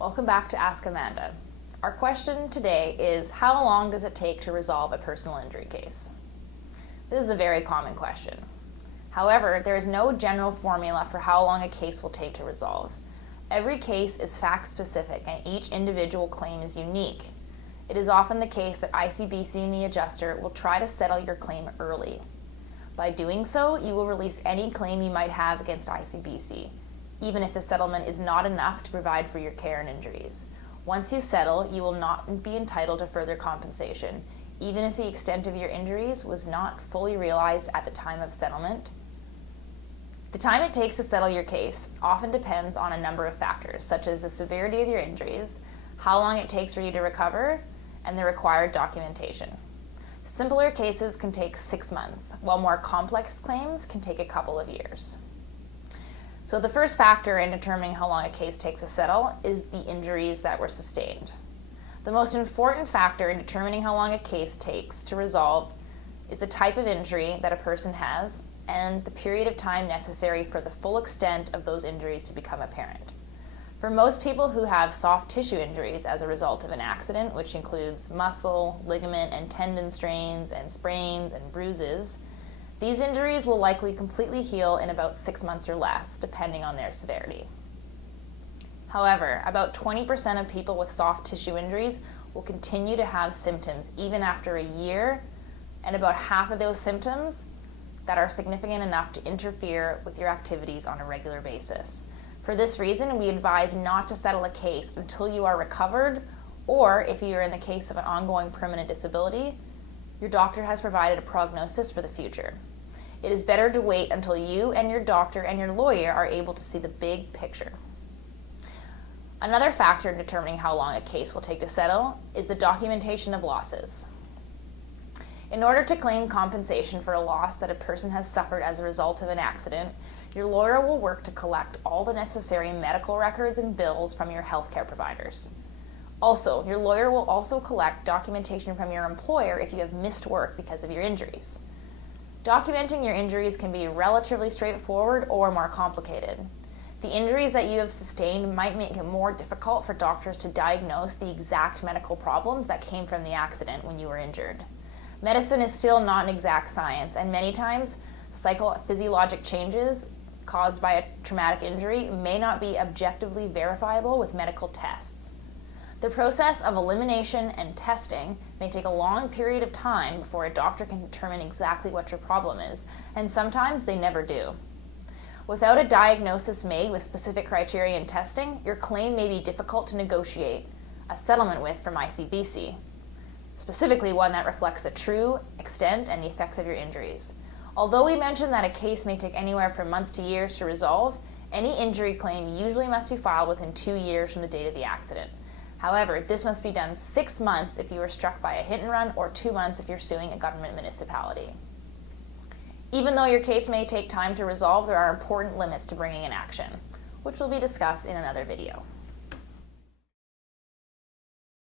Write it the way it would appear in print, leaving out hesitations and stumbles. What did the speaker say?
Welcome back to Ask Amanda. Our question today is, how long does it take to resolve a personal injury case? This is a very common question. However, there is no general formula for how long a case will take to resolve. Every case is fact-specific and each individual claim is unique. It is often the case that ICBC and the adjuster will try to settle your claim early. By doing so, you will release any claim you might have against ICBC, even if the settlement is not enough to provide for your care and injuries. Once you settle, you will not be entitled to further compensation, even if the extent of your injuries was not fully realized at the time of settlement. The time it takes to settle your case often depends on a number of factors, such as the severity of your injuries, how long it takes for you to recover, and the required documentation. Simpler cases can take 6 months, while more complex claims can take a couple of years. So the first factor in determining how long a case takes to settle is the injuries that were sustained. The most important factor in determining how long a case takes to resolve is the type of injury that a person has and the period of time necessary for the full extent of those injuries to become apparent. For most people who have soft tissue injuries as a result of an accident, which includes muscle, ligament, and tendon strains, and sprains and bruises, these injuries will likely completely heal in about 6 months or less, depending on their severity. However, about 20% of people with soft tissue injuries will continue to have symptoms even after a year, and about half of those symptoms that are significant enough to interfere with your activities on a regular basis. For this reason, we advise not to settle a case until you are recovered, or if you are in the case of an ongoing permanent disability, your doctor has provided a prognosis for the future. It is better to wait until you and your doctor and your lawyer are able to see the big picture. Another factor in determining how long a case will take to settle is the documentation of losses. In order to claim compensation for a loss that a person has suffered as a result of an accident, your lawyer will work to collect all the necessary medical records and bills from your healthcare providers. Also, your lawyer will also collect documentation from your employer if you have missed work because of your injuries. Documenting your injuries can be relatively straightforward or more complicated. The injuries that you have sustained might make it more difficult for doctors to diagnose the exact medical problems that came from the accident when you were injured. Medicine is still not an exact science, and many times psychophysiologic changes caused by a traumatic injury may not be objectively verifiable with medical tests. The process of elimination and testing may take a long period of time before a doctor can determine exactly what your problem is, and sometimes they never do. Without a diagnosis made with specific criteria and testing, your claim may be difficult to negotiate a settlement with from ICBC, specifically one that reflects the true extent and the effects of your injuries. Although we mentioned that a case may take anywhere from months to years to resolve, any injury claim usually must be filed within 2 years from the date of the accident. However, this must be done 6 months if you were struck by a hit and run, or 2 months if you're suing a government municipality. Even though your case may take time to resolve, there are important limits to bringing an action, which will be discussed in another video.